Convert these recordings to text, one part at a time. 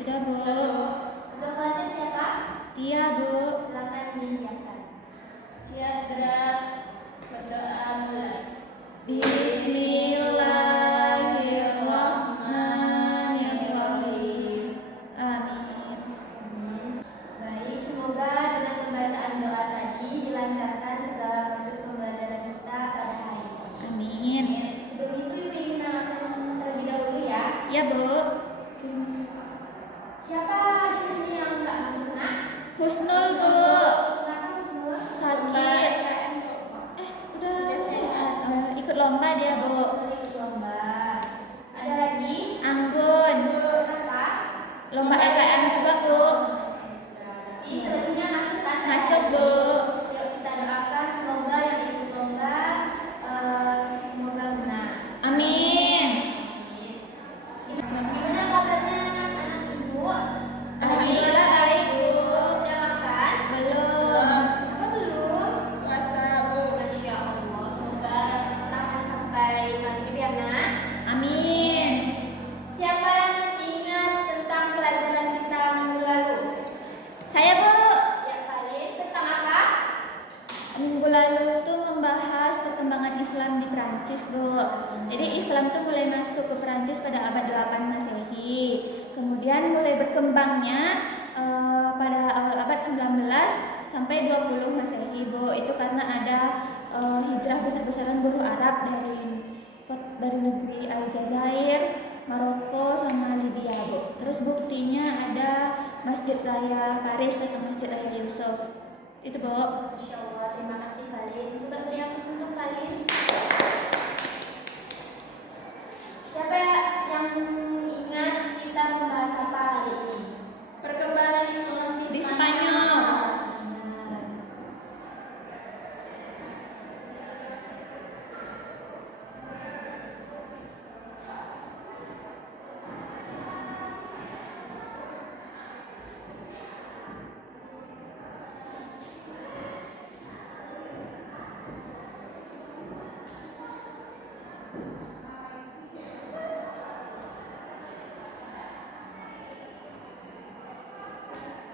Sudah, Bu. Ketua kelasnya siapa? Tia, Bu. Silakan disiapkan. Siap, gerak. Berdoa mulai. Bismillahirrahmanirrahim. Amin. Baik, semoga dengan pembacaan doa tadi dilancarkan segala proses pembelajaran kita pada hari ini. Amin. Sebelum itu Ibu ingin menjelaskan terlebih dahulu ya. Ya, Bu. Siapa di sini yang nggak masuk nak? Husnul, Bu. Kenapa Husnul? Sakit. Udah sehat. Ikut lomba dia, Bu. Ikut lomba. Ada lagi? Anggun. Apa? Lomba LKM juga, Bu. Jadi sepertinya masuk kan? Masuk, Bu. Yuk kita doakan semoga yang ikut lomba semoga menang. Amin. Gimana kabarnya anak-anak Ibu? Alhamdulillah baik, Bu. Sudah makan? Belum. Apa belum? Puasa, Bu. Masya Allah, semoga tahan sampai maghrib ya nak. Amin. Siapa yang masih ingat tentang pelajaran kita minggu lalu? Saya, Bu. Ya Khalid, tentang apa? Minggu lalu tuh membahas perkembangan Islam di Prancis, Bu. Jadi Islam tuh mulai masuk ke Prancis pada abad 8 Masehi. Kemudian mulai berkembangnya pada awal abad 19 sampai 20 Masehi, Bu. Itu karena ada hijrah besar-besaran buruh Arab dari negeri Aljazair, Maroko sama Libya, Bu. Terus buktinya ada Masjid Raya Paris atau Masjid Raya Yusuf. Itu, Bu. Masya Allah, terima kasih Khalid. Coba beri aplaus untuk Khalid. Siapa yang ingat kita membahas apa hari ini? Perkembangan Islam di Spanyol. Benar.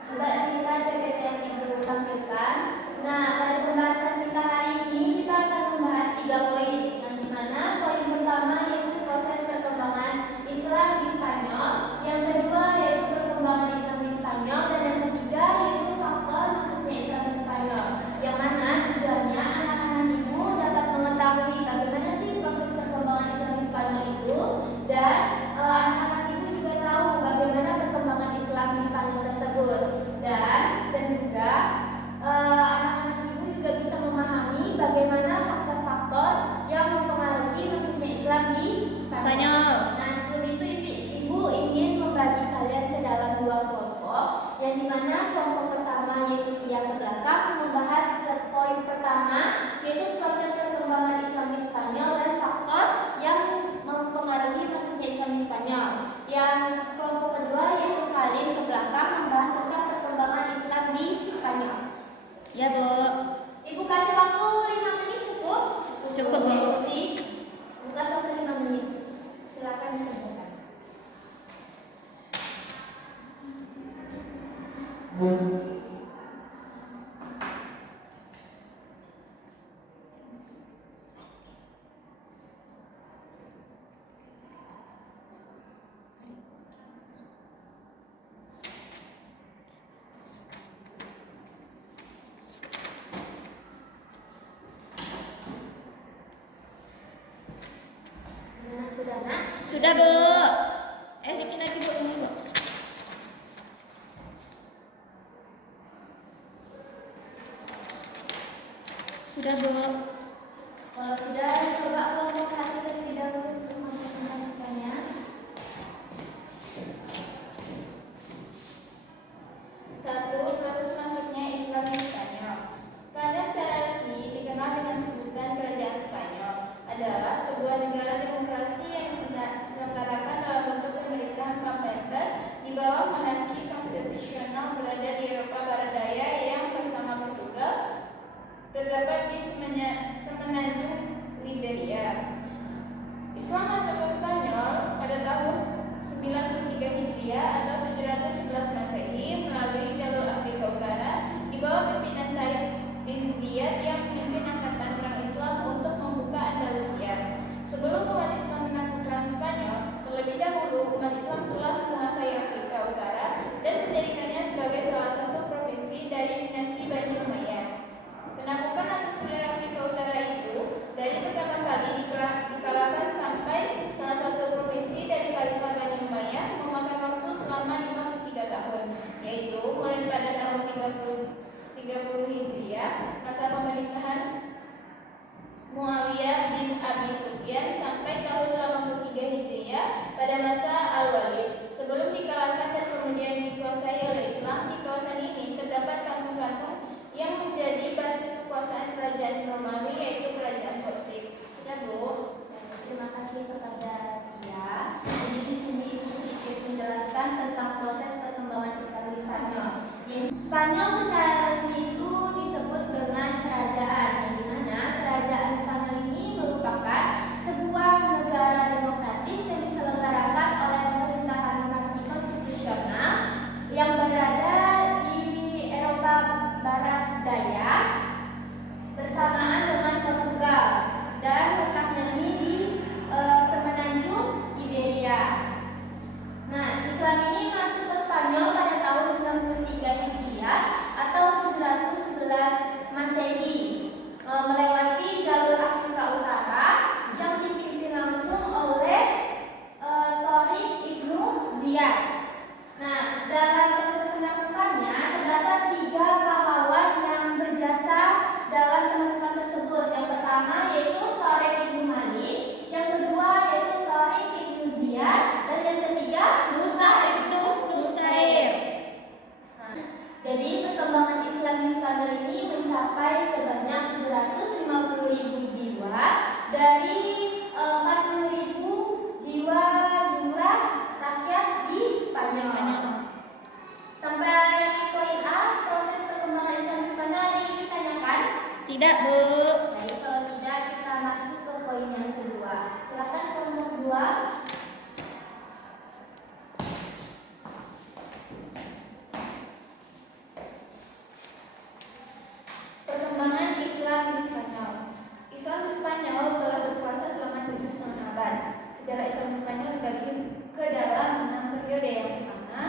Coba dilihat PPT yang Ibu tampilkan. Nah, pada pembahasan kita hari ini kita akan membahas 3 poin. Yang dimana poin pertama yaitu proses perkembangan Islam di Spanyol, yang kedua yaitu perkembangan Islam di Spanyol, dan yang ketiga yaitu faktor masuknya Islam di Spanyol. Yang mana tujuannya anak-anak Ibu dapat mengetahui bagaimana sih proses perkembangan Islam di Spanyol itu, dan anak-anak Ibu juga tahu bagaimana perkembangan Islam di Spanyol tersebut. Dan juga anak-anak Ibu juga bisa memahami bagaimana faktor-faktor yang mempengaruhi masuknya Islam di Spanyol. Nah, sebelum itu Ibu ingin membagi kalian ke dalam 2 kelompok, yang dimana kelompok pertama yaitu Tia ke belakang membahas poin pertama yaitu proses perkembangan Islam di Spanyol dan faktor yang mempengaruhi masuknya Islam di Spanyol. Yang kelompok kedua yaitu Khalid ke belakang membahas tentang perkembangan Islam di Spanyol. Ya, Bu. Ibu kasih waktu 5 menit cukup? Cukup, Bu. Diskusi. Buka waktu 5 menit. Silakan dikerjakan. Nah, sudah nak? Sudah, Bu. Bikin lagi, Bu. Ini, Bu. Sudah, Bu. Kalau sudah, coba kelompok 1 terlebih dahulu untuk mempresentasikannya. Satu, proses masuknya Islam di Spanyol. Spanyol secara resmi dikenal dengan sebutan Kerajaan Spanyol, adalah sebuah negara demokrasi yang diselenggarakan dalam bentuk pemerintahan parlementer di bawah monarki konstitusional berada di Eropa Barat Daya yang bersama Portugal terdapat di tahun 30 Hijriah, masa pemerintahan Muawiyah bin Abi Sufyan, sampai tahun 83 Hijriah pada masa Al-Walid. Sebelum dikalahkan dan kemudian dikuasai oleh Islam, di kawasan ini terdapat kampung-kampung yang menjadi basis kekuasaan kerajaan Romawi, yaitu kerajaan Gotik. Sudah, Bu? Terima kasih kepada Tia. Jadi di sini Ibu sedikit menjelaskan tentang proses perkembangan Islam di Spanyol. Spanyol secara resmi itu disebut dengan kerajaan, yang dimana kerajaan Spanyol ini merupakan sebuah negara demokratis yang diselenggarakan oleh pemerintahan monarki konstitusional yang berada di Eropa Barat Daya bersamaan dengan Portugal dan letaknya ini di semenanjung Iberia. Nah, Islam ini masuk ke Spanyol pada tahun 93 Hijriah atau 711 Masehi, melewati jalur Afrika Utara yang dipimpin langsung oleh Tariq Ibnu Ziyad. Nah, dalam proses penaklukannya terdapat 3 pahlawan yang berjasa dalam penaklukan tersebut. Yang pertama yaitu Tariq Ibnu Malik, yang kedua yaitu Tariq Ibnu Ziyad, dan yang ketiga Musa Ibnu Nusair. Nah, jadi perkembangan Islam di Spanyol ini mencapai sebanyak 750.000 jiwa dari 40.000 jiwa jumlah rakyat di Spanyol. Sampai poin A, proses perkembangan Islam di Spanyol ada yang ditanyakan? Tidak, Bu. Baik, kalau tidak kita masuk ke poin yang kedua. Silakan kelompok 2. Perkembangan Islam di Spanyol. Islam di Spanyol telah berkuasa selama 7,5 abad. Sejarah Islam di Spanyol dibagi ke dalam 6 periode. Yang pertama,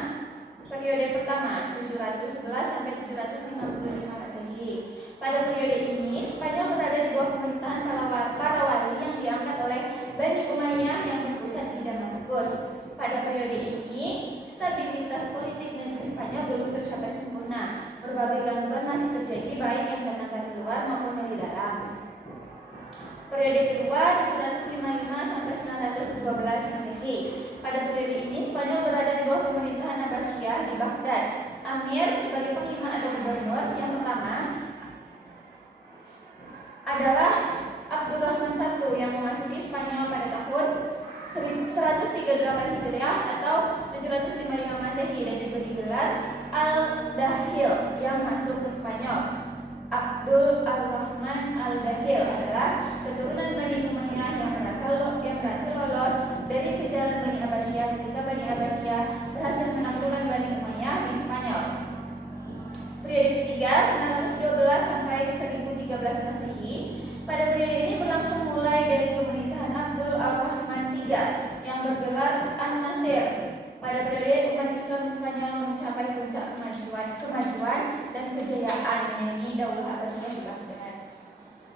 periode pertama 711 sampai 755 Masehi. Pada periode ini, Spanyol berada di bawah pemerintahan para wali yang diangkat oleh Bani Umayyah yang berpusat di Damaskus. Pada periode ini, stabilitas politik negeri Spanyol belum tercapai sempurna. Berbagai gangguan masih terjadi, baik yang datang dari luar maupun dari dalam. Periode kedua 755 sampai 912 Masehi. Pada periode ini, Spanyol berada di bawah pemerintahan Abbasiyah di Baghdad. Amir sebagai panglima atau gubernur yang pertama adalah Abdurrahman I yang memasuki Spanyol pada tahun 1138 Hijriah atau 755 Masehi dan diberi gelar Al-Dahil yang masuk ke Spanyol. Abdul Ar-Rahman Al-Dahil adalah keturunan Bani Umayyah yang berhasil lolos dari kejaran Bani Abbasiyah ketika Bani Abbasiyah berhasil menaklukkan Bani Umayyah di Spanyol. Periode ketiga 912 sampai 1013 Masehi. Pada periode ini berlangsung mulai dari pemerintahan Abdul Ar-Rahman III yang bergelar An-Nasir. Pada periode umat Islam di Spanyol mencapai puncak kemajuan dan kejayaan, yakni Daulah Abbasiyah di Baghdad.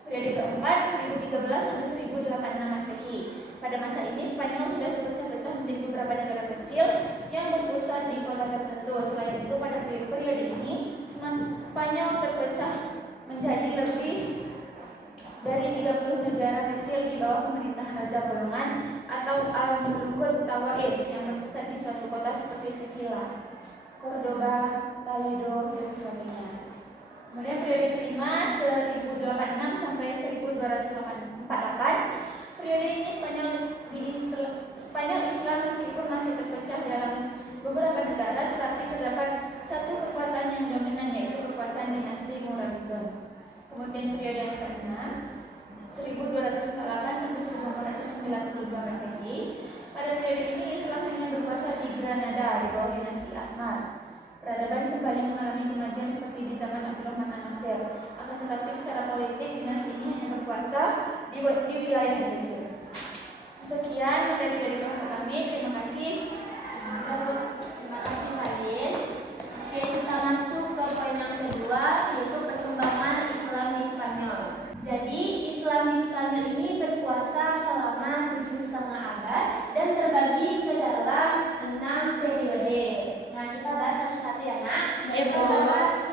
Periode keempat 1013 sampai 1086 Masehi. Pada masa ini Spanyol sudah terpecah-pecah menjadi beberapa negara kecil yang berpusat di kota tertentu. Selain itu, pada periode ini Spanyol terpecah menjadi lebih dari 30 negara kecil di bawah pemerintahan Raja Golongan atau Al-Mulukut Tawaif yang berpusat di suatu kota seperti Sevilla, Cordoba, Toledo, dan sebagainya. Kemudian periode kelima 1086 sampai 1248. Periode ini Spanyol Islam meskipun masih terpecah dalam beberapa negara, tetapi terdapat satu kekuatan yang dominan, yaitu kekuasaan dinasti Moravian. Kemudian periode yang keenam 1208 sampai 1492 Masehi. Pada periode ini Islam hanya berkuasa di Granada di bawah dinasti Ahmad. Peradaban kembali mengalami kemajuan seperti di zaman Abdurrahman An-Nasir. Akan tetapi secara politik dinasti ini hanya berkuasa di wilayah kecil. Sekian materi dari kelompok kami. Terima kasih. Terima kasih Fadil. Oke, kita masuk ke poin yang kedua, yaitu perkembangan Islam di Spanyol. Jadi Islam di Spanyol ini berkuasa selama 7,5 abad dan terbagi ke dalam 6 periode. Nah, kita bahas satu-satu ya, Nak. Kita bahas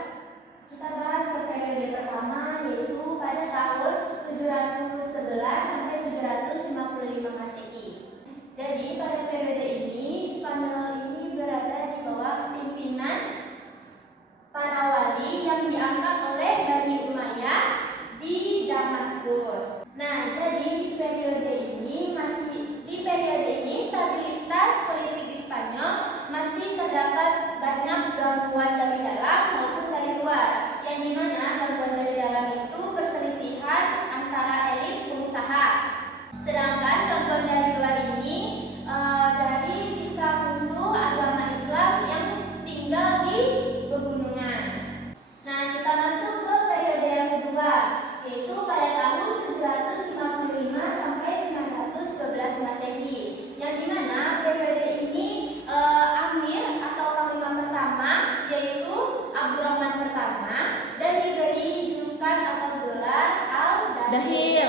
Dahil.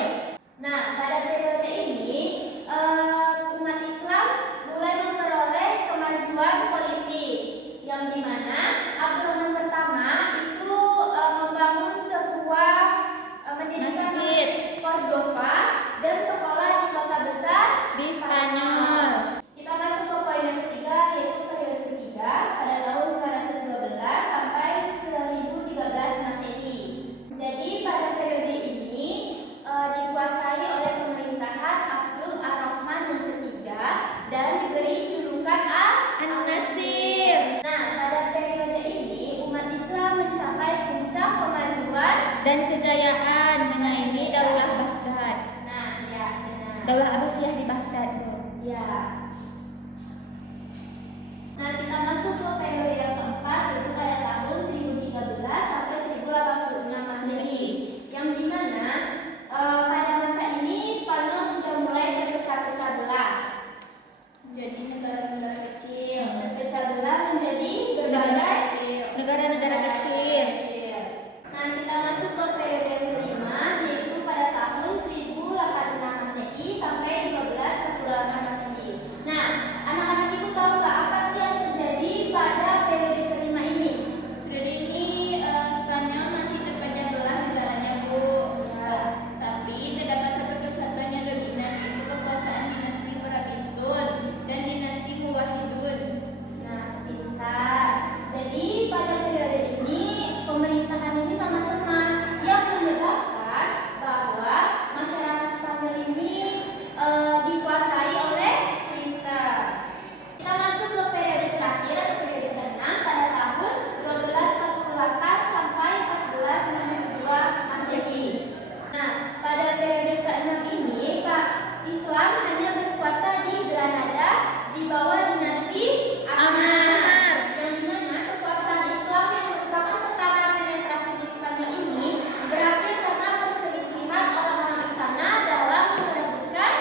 Nah, pada periode ini umat Islam mulai memperoleh kemajuan politik yang dimana Abdurrahman pertama itu membangun sebuah mendirikan Masjid. Cordova dan sekolah di kota besar Di Spanyol. Kita masuk ke poin yang ketiga, yaitu periode ketiga pada tahun 912 sampai 1013 Masehi. Jadi pada periode ini dikuasai oleh pemerintahan Abdul Ar-Rahman yang ketiga dan diberi julukan An-Nasir. Nah, pada periode ini umat Islam mencapai puncak kemajuan. Dan kejayaan. Nah, ini Daulah Baghdad. Nah, ya benar. Daulah Abbasiyah di Baghdad, Bu. Ya. Nah, kita masuk ke periode yang keempat, yaitu pada tahun 1013 sampai 1086 Masehi. Yang dimana pada masa ini Spanyol sudah mulai terpecah-pecah belah. Jadi negara-negara kecil. Terpecah belah menjadi berbagai Negara-negara kecil. Nah, kita masuk ke periode yang kelima, yaitu pada tahun 1086 Masehi sampai 1248 Masehi. Nah, anak-anak itu tahu nggak apa sih yang terjadi pada periode kelima ini? Periode ini Spanyol masih terpecah belah negaranya, Bu. Ya. Tapi terdapat satu kesatuan yang dominan, yaitu kekuasaan dinasti Murabitun dan dinasti Muwahhidun. Nah, pintar. Jadi pada periode ini pemerintahan ini sangat lemah yang menyebabkan bahwa masyarakat Spanyol ini dikuasai oleh Kristen. Kita masuk ke periode terakhir atau periode ke-6 pada tahun 1248 sampai 1492 Masehi. Nah, pada periode ke-6 ini Pak Islam hanya berkuasa di Granada di bawah dinasti Ammar. yang dimana kekuasaan Islam yang merupakan pertahanan yang terakhir di Spanyol ini berakhir karena perselisihan orang-orang istana dalam memperebutkan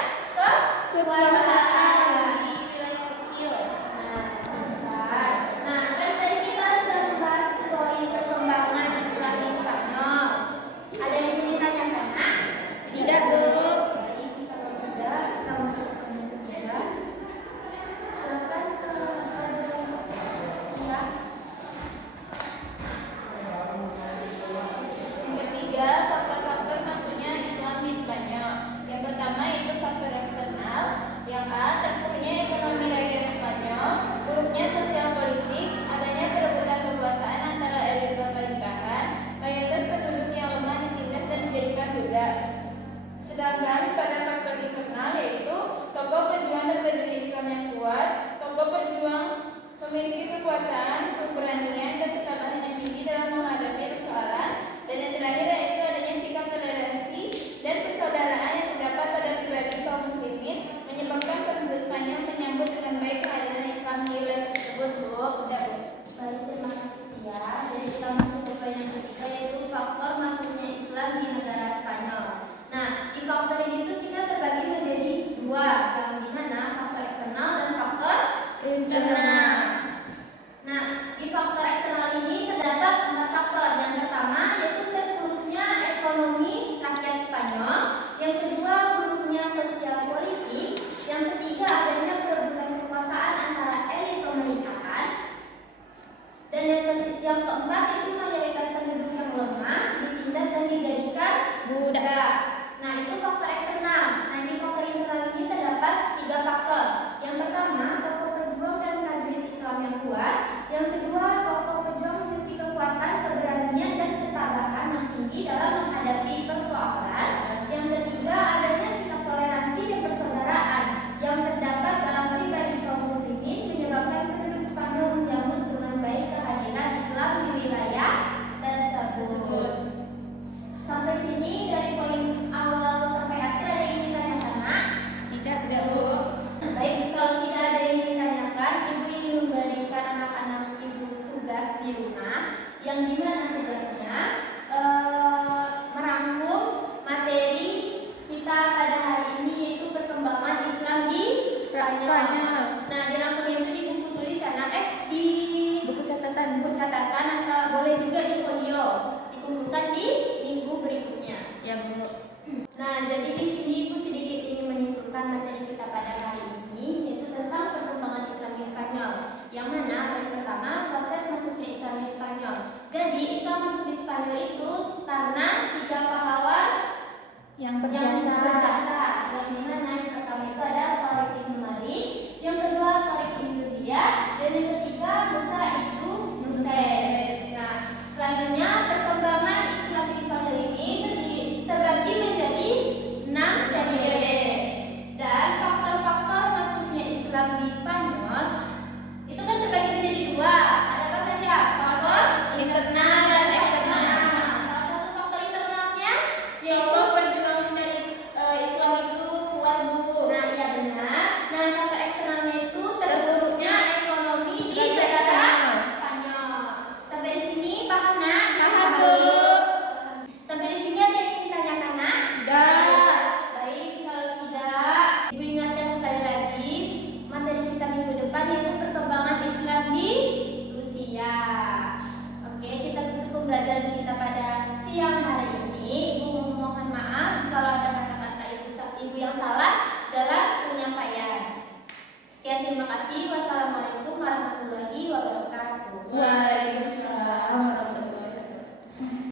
kekuasaan. Di wilayah kecil. Nah, pintar. Nah, kan tadi kita sudah membahas poin perkembangan Islam di Spanyol. Ada yang ingin ditanyakan, Nak? Tidak, Bu. Baik, kalau tidak, kita masuk ke poin yang ketiga. Silakan ke ya. Yang ketiga, faktor-faktor masuknya Islam di Spanyol. Yang pertama yaitu faktor eksternal. Yang A, terpuruknya ekonomi rakyat Spanyol, buruknya sosial politik, adanya perebutan kekuasaan antara elit pemerintahan, mayoritas penduduk yang lemah ditindas dan dijadikan budak. Sedangkan pada faktor internal yaitu tokoh pejuang dan pendiri Islam yang kuat, tokoh pejuang memiliki kekuatan, keberanian, dan ketabahan yang tinggi dalam menghadapi persoalan, dan yang terakhir yaitu adanya sikap toleransi dan persaudaraan yang terdapat pada pribadi kaum muslimin, menyebabkan penduduk Spanyol menyambut dengan baik kehadiran Islam di wilayah tersebut. Bu, udah, Bu. Baik, terima kasih Tia. Jadi kita masuk ke poin yang ketiga, yaitu faktor masuknya Islam di negara Spanyol. Nah, di faktor ini tuh kita terbagi menjadi dua, yang dimana faktor eksternal dan faktor internal. Nah, di faktor eksternal ini terdapat 4 faktor. Yang pertama yaitu terpuruknya ekonomi rakyat Spanyol, yang kedua buruknya sosial politik, yang ketiga adanya perebutan kekuasaan antara elit pemerintahan, dan yang keempat itu mayoritas penduduk yang lemah ditindas dan dijadikan budak. Nah, itu faktor eksternal. Nah, di faktor internal ini terdapat 3 faktor. Yang pertama, tokoh pejuang dan prajurit Islam yang kuat. Yang kedua, tokoh pejuang memiliki kekuatan, keberanian, dan ketabahan yang tinggi dalam menghadapi persoalan. Yang ketiga, adanya sikap toleransi dan persaudaraan yang terdapat dalam pribadi kaum muslimin, menyebabkan penduduk Spanyol menyambut dengan baik kehadiran Islam di wilayah tersebut. Sampai sini dari poin awal sampai akhir ada yang ingin ditanyakan, Nak? Tidak, Bu. Baik, kalau tidak ada yang ditanyakan, Ibu ingin memberikan anak-anak Ibu tugas di rumah, yang dimana tugasnya merangkum materi kita pada hari ini, yaitu perkembangan Islam di Spanyol. Nah, dirangkum itu di buku tulisan, di Buku catatan. buku catatan, atau boleh juga di folio, dikumpulkan di minggu berikutnya. Ya, Bu. rujukan materi kita pada hari ini, yaitu tentang perkembangan Islam di Spanyol. Yang mana poin pertama, proses masuknya Islam di Spanyol. Jadi Islam masuk di Spanyol itu karena 3 pahlawan yang yang berjasa. berjasa. Yang dimana yang pertama itu ada Khalid bin Walid,